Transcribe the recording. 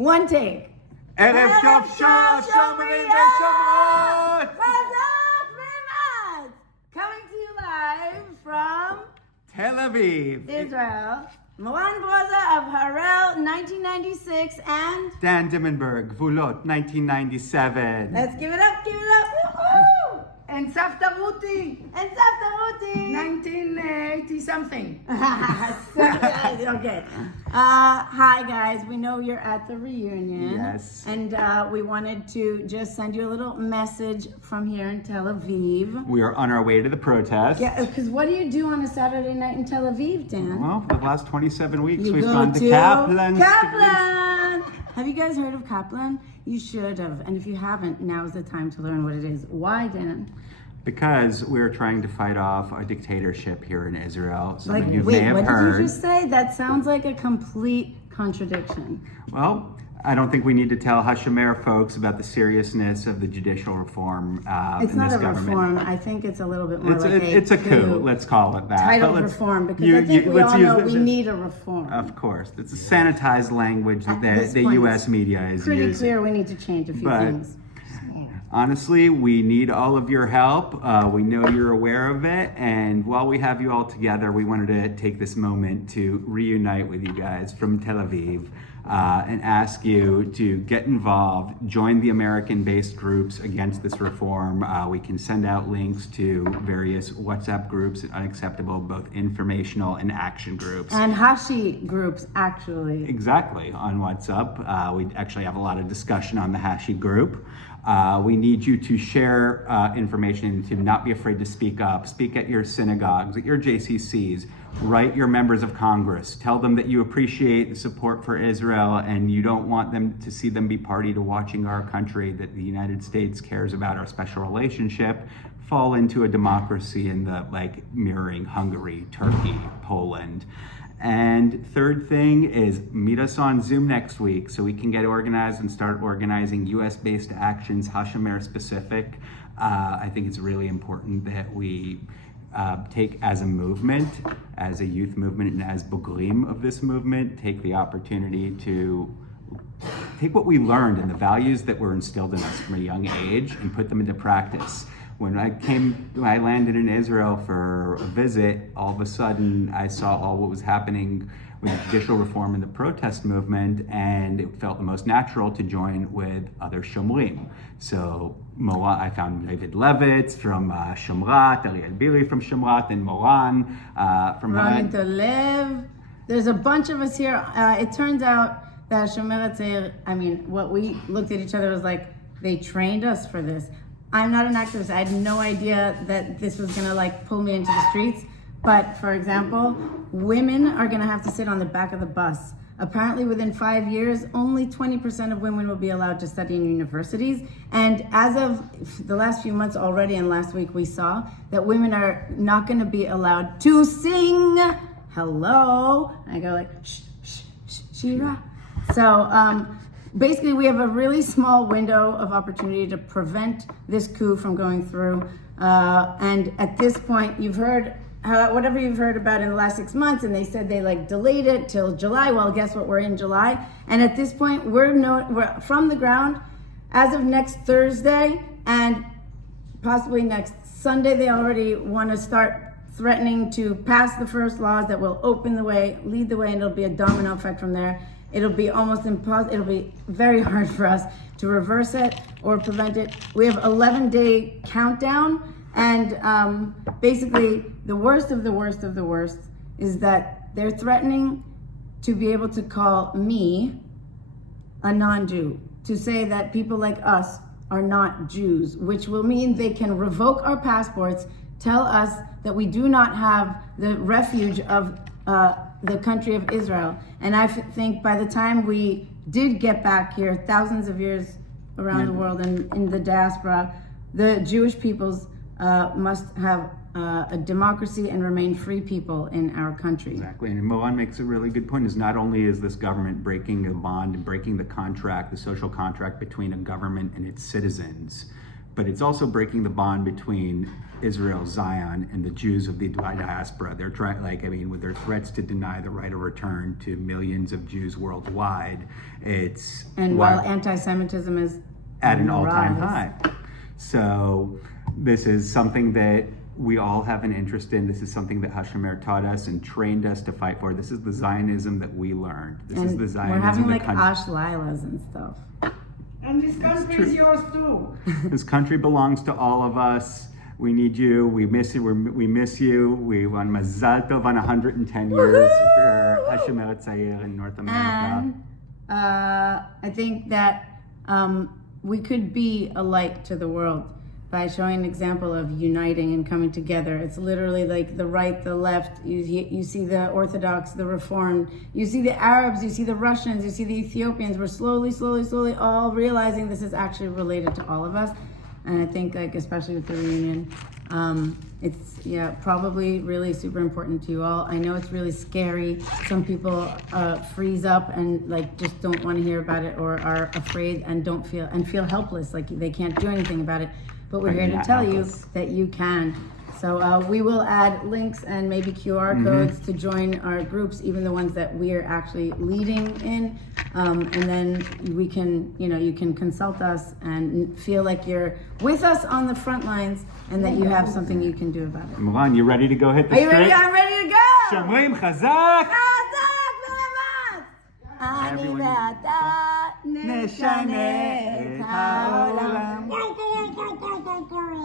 One take. ערב טוב שומרים ושומרות! Coming to you live from Tel Aviv. Israel. Moran Broza of Harel, 1996, and Dan Dimmenberg, Gvulot, 1997. let's give it up, woohoo! And Savta Ruti, And Savta Ruti. 1980 something. Okay. Hi guys, we know you're at the reunion. Yes. And we wanted to just send you a little message from here in Tel Aviv. We are on our way to the protest. Yeah, because what do you do on a Saturday night in Tel Aviv, Dan? Well, for the last 27 weeks, You we've go gone to to Kaplan. Kaplan! Have you guys heard of Kaplan? You should have. And if you haven't, now's the time to learn what it is. Why, Dan? Because we're trying to fight off a dictatorship here in Israel. Some Like, of you may wait, have what heard. did you just say? That sounds like a complete contradiction. Well, I don't think we need to tell Hashomer folks about the seriousness of the judicial reform It's in not this a government. reform. I think it's a little bit more It's a coup. Let's call it that. Titled But let's- reform, because you- I think you- we let's all use know this we as- need a reform. Of course, it's a sanitized language that At the this point, U.S. it's media is pretty using. clear we need to change a few But- things. Honestly, we need all of your help. We know you're aware of it, and while we have you all together, we wanted to take this moment to reunite with you guys from Tel Aviv and ask you to get involved, join the American-based groups against this reform. We can send out links to various WhatsApp groups, unacceptable, both informational and action groups. And Hashi groups, actually. Exactly, on WhatsApp. We actually have a lot of discussion on the Hashi group. We need you to share information, to not be afraid to speak up. Speak at your synagogues, at your JCCs. Write your members of Congress. Tell them that you appreciate the support for Israel and you don't want them to see them be party to watching our country, that the United States cares about our special relationship, fall into a democracy in the mirroring Hungary, Turkey, Poland. And third thing is meet us on Zoom next week so we can get organized and start organizing US-based actions, Hashomer specific. I think it's really important that we take as a movement, as a youth movement and as Bogrim of this movement, take the opportunity to take what we learned and the values that were instilled in us from a young age and put them into practice. When I landed in Israel for a visit, all of a sudden I saw all what was happening with the judicial reform and the protest movement, and it felt the most natural to join with other Shomrim. So I found David Levitz from Shomrot, Ariel Bili from Shomrot, and Moran from Ron Lev. There's a bunch of us here. It turns out that Shomer Hatzair, what we looked at each other was like, they trained us for this. I'm not an activist. I had no idea that this was gonna pull me into the streets. But for example, women are gonna have to sit on the back of the bus. Apparently within 5 years, only 20% of women will be allowed to study in universities. And as of the last few months already, and last week we saw that women are not gonna be allowed to sing hello. I go shh, shh, shh, Shira. So, basically, we have a really small window of opportunity to prevent this coup from going through. And at this point, you've heard whatever you've heard about in the last 6 months, and they said they delayed it till July. Well, guess what? We're in July, and at this point, we're from the ground as of next Thursday and possibly next Sunday. They already want to start threatening to pass the first laws that will open the way, lead the way, and it'll be a domino effect from there. It'll be almost impossible. It'll be very hard for us to reverse it or prevent it. We have 11-day countdown, and basically the worst of the worst of the worst is that they're threatening to be able to call me a non-Jew, to say that people like us are not Jews, which will mean they can revoke our passports, tell us that we do not have the refuge of the country of Israel. And I think by the time we did get back here, thousands of years around the world and in the diaspora, the Jewish peoples must have a democracy and remain free people in our country. Exactly, and Mohan makes a really good point, is not only is this government breaking the bond and breaking the contract, the social contract between a government and its citizens, but it's also breaking the bond between Israel, Zion, and the Jews of the diaspora. They're trying, with their threats to deny the right of return to millions of Jews worldwide, while anti-Semitism is at an all-time rise. high. So this is something that we all have an interest in. This is something that HaShomer taught us and trained us to fight for. This is the Zionism that we learned. This is the Zionism. We're having the like Ash Lilas and stuff. And this country is yours too. This country belongs to all of us. We need you. We miss you. We miss you. We want Mazal Tov on 110 years for HaShomer Tzair in North America. And I think that we could be a light to the world by showing an example of uniting and coming together. It's literally like the right, the left. You see the Orthodox, the Reformed. You see the Arabs. You see the Russians. You see the Ethiopians. We're slowly all realizing this is actually related to all of us. And I think, especially with the reunion, it's probably really super important to you all. I know it's really scary. Some people freeze up and just don't want to hear about it, or are afraid and feel helpless, like they can't do anything about it. But we're here to tell you that you can. So we will add links and maybe QR codes to join our groups, even the ones that we are actually leading in. And then we can, you can consult us and feel like you're with us on the front lines and that you have something you can do about it. Moran, you ready to go hit the Are you street? ready? I'm ready to go! Shomrim chazak! אני ואתה נשנה את העולם.